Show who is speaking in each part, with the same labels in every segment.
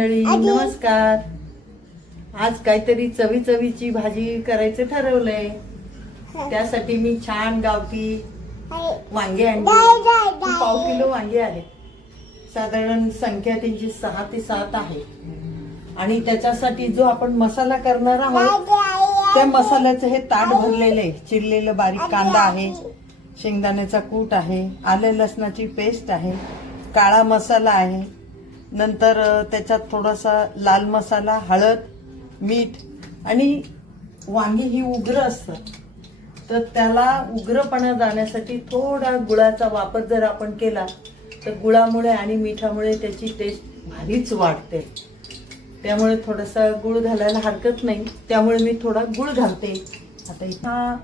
Speaker 1: मंडळी नमस्कार. आज काहीतरी चवी चवीची भाजी करायचं ठरवलंय. त्यासाठी मी छान गावठी वांगे आणले. पाव किलो वांगे आहेत साधारण संख्या त्यांची सहा ते सात आहे. आणि त्याच्यासाठी जो आपण मसाला करणार आहोत त्या मसाल्याचं हे ताट भरलेलं आहे. चिरलेलं बारीक कांदा आहे शेंगदाण्याचा कूट आहे आलं लसणाची पेस्ट आहे काळा मसाला आहे नंतर त्याच्यात थोडासा लाल मसाला हळद मीठ आणि वांगी ही उग्र असतात तर त्याला उग्रपणा जाण्यासाठी थोडा गुळाचा वापर जर आपण केला तर गुळामुळे आणि मिठामुळे त्याची टेस्ट भारीच वाढते. त्यामुळे थोडासा गुळ घालायला हरकत नाही. त्यामुळे मी थोडा गुळ घालते. आता इथं हा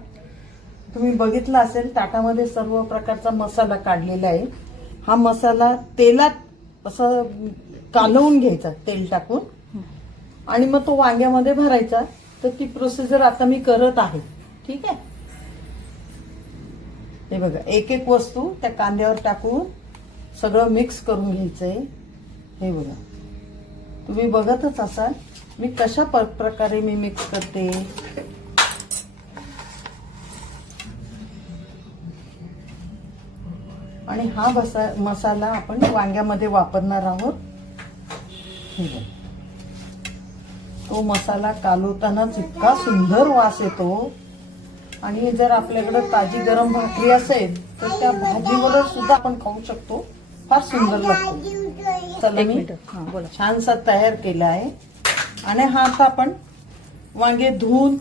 Speaker 1: तुम्ही बघितला असेल ताटामध्ये सर्व प्रकारचा मसाला काढलेला आहे. हा मसाला तेलात असं कालवून घ्यायचा तेल टाकून. आणि मग तो वांग्यामध्ये भरायचा. तर ती प्रोसिजर आता मी करत आहे. ठीक आहे? हे बघा एक एक वस्तू त्या कांद्यावर टाकून सगळं मिक्स करून घ्यायचंय. हे बघा. तुम्ही बघतच असाल मी कशा प- प्रकारे मी मिक्स करते. आणि हा बसा मसाला आपण वांग्यामध्ये वापरणार आहोत. तो मसाला कालवतानाच इतका सुंदर वास येतो. आणि जर आपल्याकडे ताजी गरम भाकरी असेल तर त्या भाजीवर सुद्धा आपण खाऊ शकतो. फार सुंदर लागतो. चला मी छानसा तयार केला आहे. आणि हा आता आपण वांगे धुवून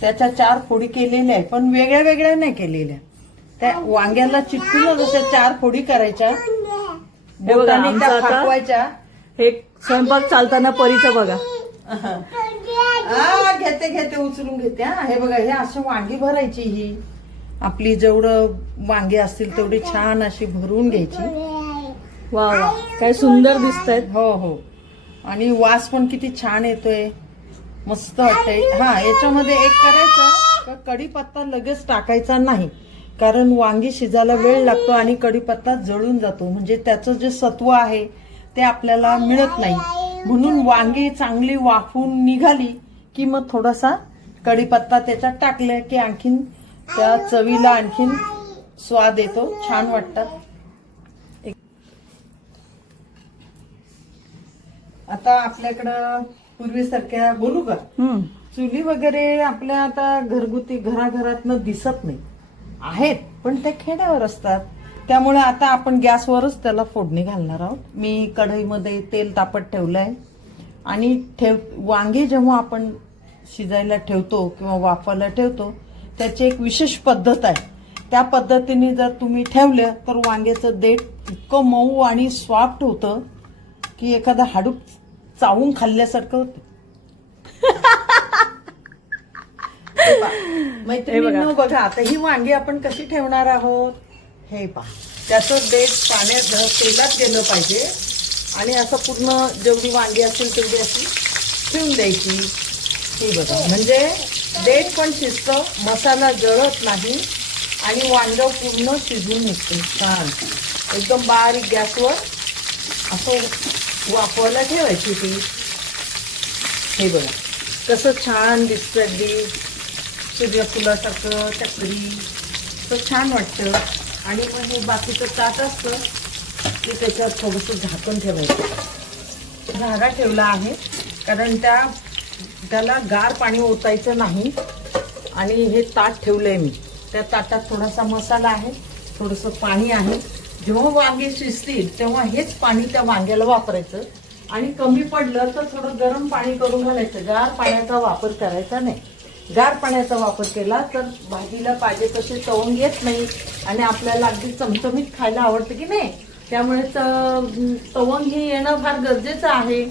Speaker 1: त्याच्या चार फोडी केलेल्या आहे पण वेगळ्या वेगळ्या नाही केलेल्या. त्या वांग्याला चिटकून जशा चार फोडी करायच्या.
Speaker 2: बघा,
Speaker 1: बोटाने
Speaker 2: आमचं
Speaker 1: त्या
Speaker 2: आता-
Speaker 1: फाकवायच्या.
Speaker 2: हे स्वयंपाक चालताना परीचं बघा.
Speaker 1: हा घेते घेते उचलून घेते हा. हे बघा हे असं वांगी भरायची ही. आपली जेवढं वांगे असतील तेवढी छान अशी भरून घ्यायची.
Speaker 2: वा वा. काय सुंदर दिसत आहेत
Speaker 1: हो हो. आणि वास पण किती छान येतोय. मस्त वाटतंय. हा याच्यामध्ये एक करायचं का कढीपत्ता लगेच टाकायचा नाही. कारण वांगी शिजायला वेळ लागतो आणि कढीपत्ता जळून जातो. म्हणजे त्याचं जे सत्व आहे ते आपल्याला मिळत नाही. म्हणून वांगी चांगली वाफून निघाली की मग थोडासा कढीपत्ता त्याच्यात टाकलं की आणखीन त्या चवीला आणखीन स्वाद येतो. छान वाटतात. आता आपल्याकडं पूर्वीसारख्या बोलू का. चुली वगैरे आपल्या आता घरगुती घराघरातनं दिसत नाही. आहेत पण ते खेड्यावर असतात. त्यामुळे आता आपण गॅसवरच त्याला फोडणी घालणार आहोत. मी कढईमध्ये तेल तापत ठेवलंय. आणि ठेव वांगे जेव्हा आपण शिजायला ठेवतो किंवा वाफायला ठेवतो त्याची एक विशेष पद्धत आहे. त्या पद्धतीने जर तुम्ही ठेवलं तर वांग्याचं देठ इतकं मऊ आणि सॉफ्ट होतं की एखादं हाडूक चावून खाल्ल्यासारखं होतं. मैत्रिणींनो बघा. आता ही वांगी आपण कशी ठेवणार आहोत? हे पहा. त्याचं देठ पाण्यात तेलात गेलं पाहिजे. आणि असं पूर्ण जेवढी वांगी असेल तेवढी अशी ठेवून द्यायची. हे बघा. म्हणजे देठ पण शिजतं मसाला जळत नाही आणि वांग पूर्ण शिजून निघते. छान. एकदम बारीक गॅसवर असं वाफवायला ठेवायची ती. हे बघा. कसं छान दिसतं अगदी. सूर्यफुलासारखं टकरी तर छान वाटतं. आणि मग हे बाकीचं ताट असतं की त्याच्यात थोडंसं झाकण ठेवायचं. झारा ठेवला आहे कारण त्या त्याला गार पाणी ओतायचं नाही. आणि हे ताट ठेवलं आहे मी. त्या ताटात थोडासा मसाला आहे थोडंसं पाणी आहे. जेव्हा वांगे शिजतील तेव्हा हेच पाणी त्या वांग्याला वापरायचं. आणि कमी पडलं तर थोडं गरम पाणी करून घालायचं. गार पाण्याचा वापर करायचा नाही. गार पाण्याचा वापर केला तर भाजीला पाहिजे तसे तवंग येत नाही आणि आपल्याला अगदी चमचमीत खायला आवडतं की नाही? त्यामुळे तवंग हे येणं फार गरजेचं आहे.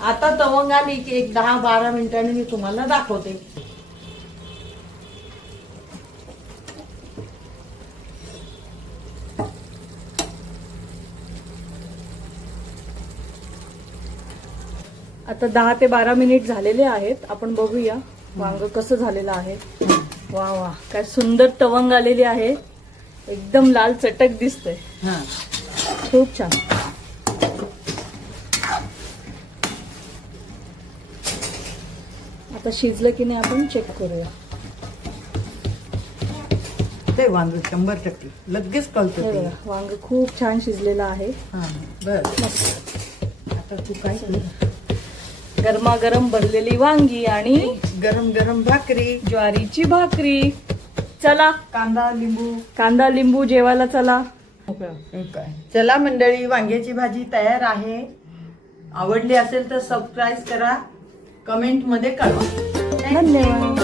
Speaker 1: आता तवंग आली की एक दहा बारा मिनिटांनी मी तुम्हाला दाखवते.
Speaker 2: आता दहा ते बारा मिनिट झालेले आहेत. आपण बघूया. वांग कसं झालेलं आहे? वा वा. काय सुंदर तवंग आलेली आहे. एकदम लाल चटक दिसतय. खूप छान. आता शिजलं की नाही आपण चेक करूया.
Speaker 1: ते वांग शंभर टक्के. लगेच कळतो
Speaker 2: वांग खूप छान शिजलेलं आहे.
Speaker 1: हा, बरं. आता तू काय
Speaker 2: गरमागरम भरलेली वांगी आणि
Speaker 1: गरम गरम भाकरी.
Speaker 2: ज्वारीची भाकरी. चला.
Speaker 1: कांदा लिंबू.
Speaker 2: कांदा लिंबू जेवायला चला.
Speaker 1: चला मंडळी वांग्याची भाजी तयार आहे. आवडली असेल तर सबस्क्राईब करा. कमेंटमध्ये कळवा.
Speaker 2: धन्यवाद.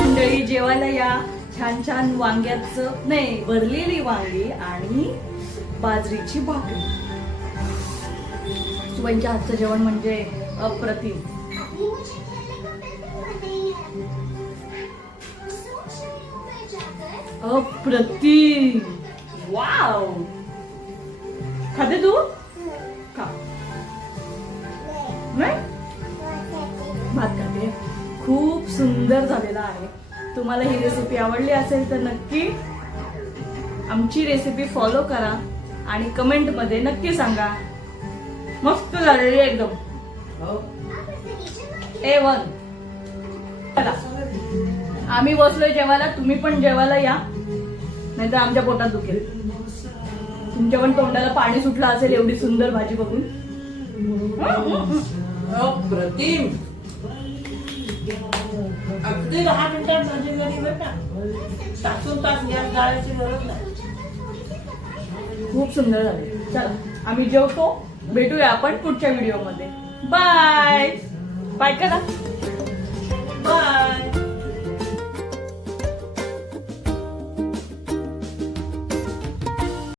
Speaker 2: मंडळी जेवायला या. छान छान वांग्याचं नाही भरलेली वांगी आणि बाजरीची भाकरी. सुबाईंच्या हातचं जेवण म्हणजे अप्रतिम अप्रतिम वाव! खाते तू? का नाही? भात खाते. खूप सुंदर झालेला आहे. तुम्हाला ही रेसिपी आवडली असेल तर नक्की आमची रेसिपी फॉलो करा. आणि कमेंटमध्ये नक्की सांगा. मस्त झालेली एकदम. A one. चला. आम्ही बसलोय जेवायला तुम्ही पण जेवायला या. नाहीतर आमच्या पोटात दुखेल. तुमच्या पण तोंडाला पाणी सुटलं असेल एवढी सुंदर भाजी बघून.
Speaker 1: अगदी दहा मिनिटात भाजी झाली बरं का. तासून तास गॅस जाळायची गरज नाही.
Speaker 2: खूप सुंदर झाले. चला आम्ही जेवतो. भेटूया आपण पुढच्या व्हिडिओमध्ये बाय बाय करा.
Speaker 1: बाय